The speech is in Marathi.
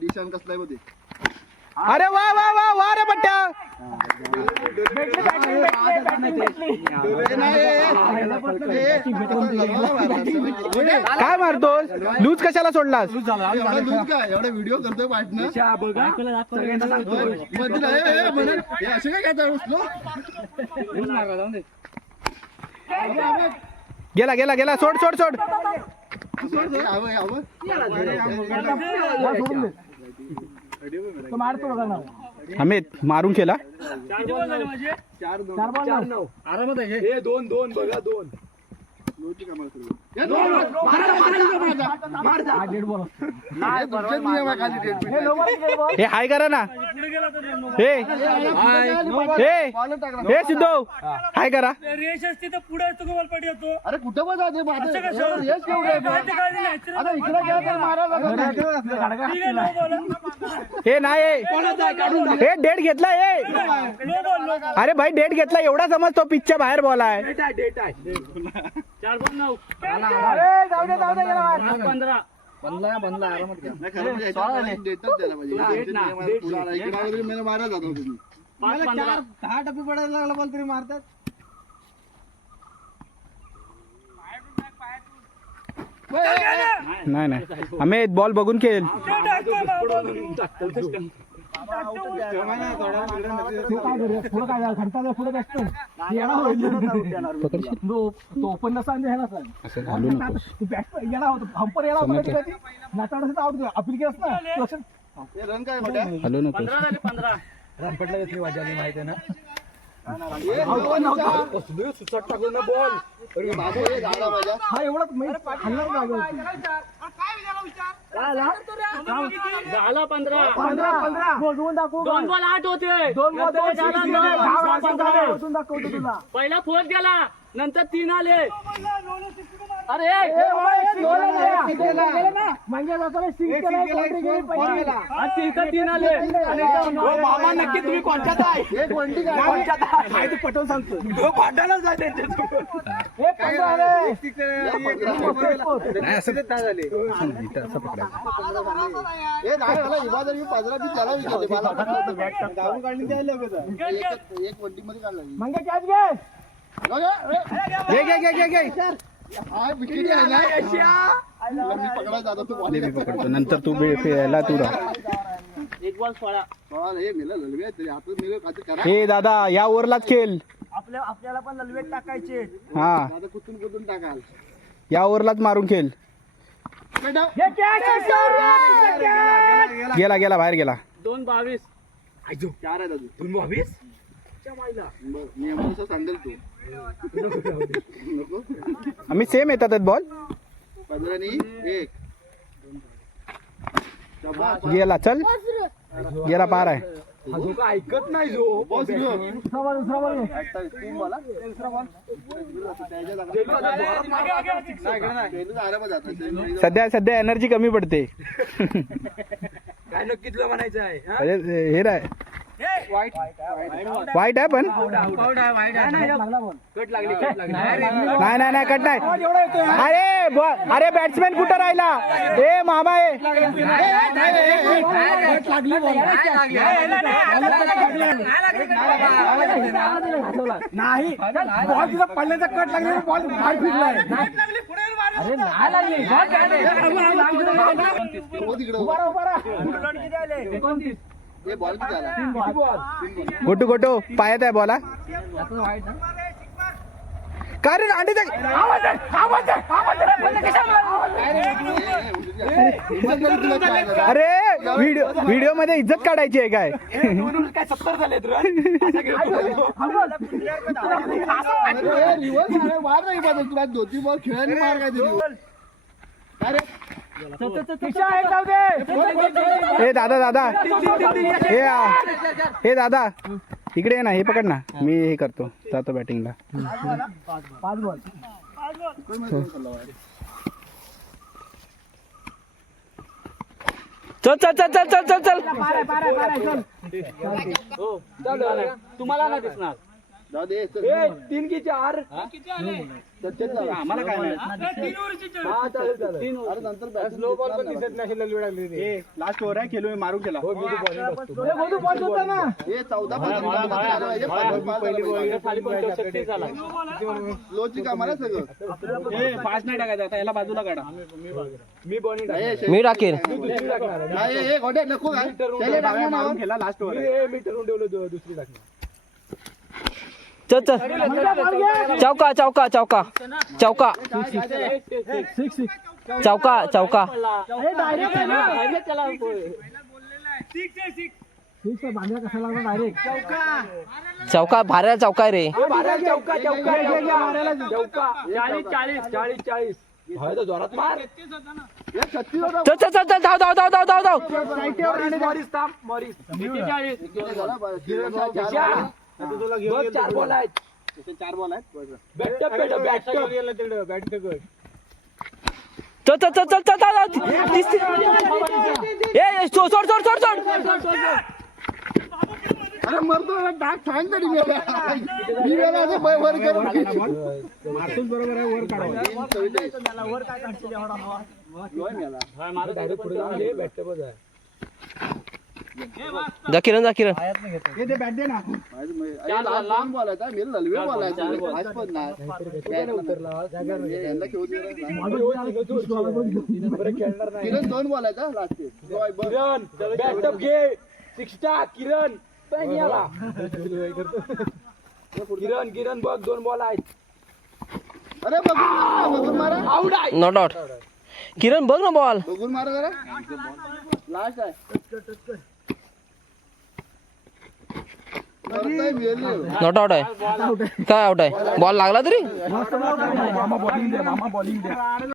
दिशान कसलाय बघ. अरे वा वा वा वा रे बट्ट्या. काय मारतोस? लूज कशाला सोडलास? एवढा व्हिडिओ करतोय पाठनं असे काय काय गेला गेला गेला. सोड सोड सोड. अमित मारून केला. आरामात आहे. दोन दोन बघा दोन. हे हाय करा ना. हे सिद्धू हाय करा. रेष असते तर पुढे तुम्हाला येतो. अरे कुठं बघा ते हे नाही हे डेट घेतला. हे अरे भाई डेट घेतला एवढा समज तो पिचच्या बाहेर बॉल आहे. 4-9 बनला आरामात घ्या. देतात त्याला पाहिजे. मारा जातो तुम्ही. 10 टप्पे पडायला लागला बॉल तरी मारतात. नाही नाही अमित बॉल बघून खेळ. ओपन नसा हंपर येणार अपील केलंस ना. रन काय हॅलो नको. 15 रनपटला घेतली वाजा माहिती आहे ना. हा एवढा झाला 15 2 बॉल 8 होते. पहिला 4 गेला नंतर 3 आले. अरे तीन आले. मामा नक्की तुम्ही कोणत्यात आहे? पटवून सांगतो. एक वंटी मध्ये पकडतो नंतर तू याला तू राह. एक बॉल सोळा. हे दादा या ओव्हरलाच खेळ. आपल्याला पण ललवेट टाकायचे. हा कुठून कुठून टाकाल. या ओव्हरलाच मारून खेळ. गेला गेला बाहेर गेला. 2-22 4 आहे दादू. 2-22 नियमानुसार सांगेल तू. आम्ही सेम येतात बॉल. 15-1 गेला. चल गेला पार आहे. ऐकत नाही जो सध्या सध्या एनर्जी कमी पडते. काय नक्कीच म्हणायचं आहे. हे राय वाईट आहे पण नाही नाही नाही कट नाही. अरे बॅट्समॅन कुठं राहिला. ए मामा नाही बॉल तिथं पडल्याचा कट लागला. बॉल बाहेर फिरलाय. अरे नाही लागली. गोटू गोटू पायात आहे बॉला. का रे अंडी अरे व्हिडिओ मध्ये इज्जत काढायची आहे काय. 70 झाले. तुला 2-3 बॉल खेळायला मार काय दिली. हे दादा दादा हे दादा इकडे आहे ना. हे पकड ना. मी हे करतो जातो बॅटिंगला. 5 बॉल. चल चल चल चल चल चल चल. तुम्हाला नाही दिसणार. जाऊ दे चल. 3 की 4 चल, चल, आम्हाला काय नाही हा चालेल चालेल अरे नंतर batting स्लो बॉल पण दिसणार दिसत नाही ललवी लागली रे लास्ट ओव्हर आहे खेळू मी मारू केला हो मी तो बॉलिंग बसतो हे बोलू बॉल होता ना हे 14 लोची कामाला सगळं फास्ट नाही टाकायचं आता याला बाजूला काढा मी बॉलिंग मी टाकेल दुसरी टाकणार नाही हे गोडे नको काय त्याला टाकणार ना मारून खेळला लास्ट ओव्हर मी ठरवून ठेवलं दुसरी टाकणार चल चल चौका चौका चौका चौका चौका चौका बांधला कसा लागला डायरेक्ट चौका भाऱ्या चौका रे चौका चौका चौका 40 जोरात मार हे 36 होता. चल चल चल चल धाव धाव धाव धाव धाव धाव मॉरिस थांब मॉरिस 42 झाला बा. किरणचा चार बघ 4 बॉल आहेत त्याचे 4 बॉल आहेत बस. बॅट चल चल चल चल चल ए सोड सोड सोड सोड सोड अरे मरतो ना, डाक सांग तरी मेला. मी मेला असं वर करून मारतोच बरोबर आहे वर काढा लोय मेला. जा किरण जा किरण हे ते बॅट दे ना लांब बोलायचा मेल ललवे बोलायचा आज पण नाही यांना खेळू दे रे. किरण 2 बोलायचा लास्ट किरण बॅटअप घे 6 किरण किरण बघ 2 बॉल आहेत अरे बघून मारा आउट आहे नॉट आउट किरण बघ ना बॉल बघून मारा जरा लास्ट आहे मरताय मेले. नॉट आउट आहे काय आउट आहे बॉल लागला तरी मामा बॉलिंग दे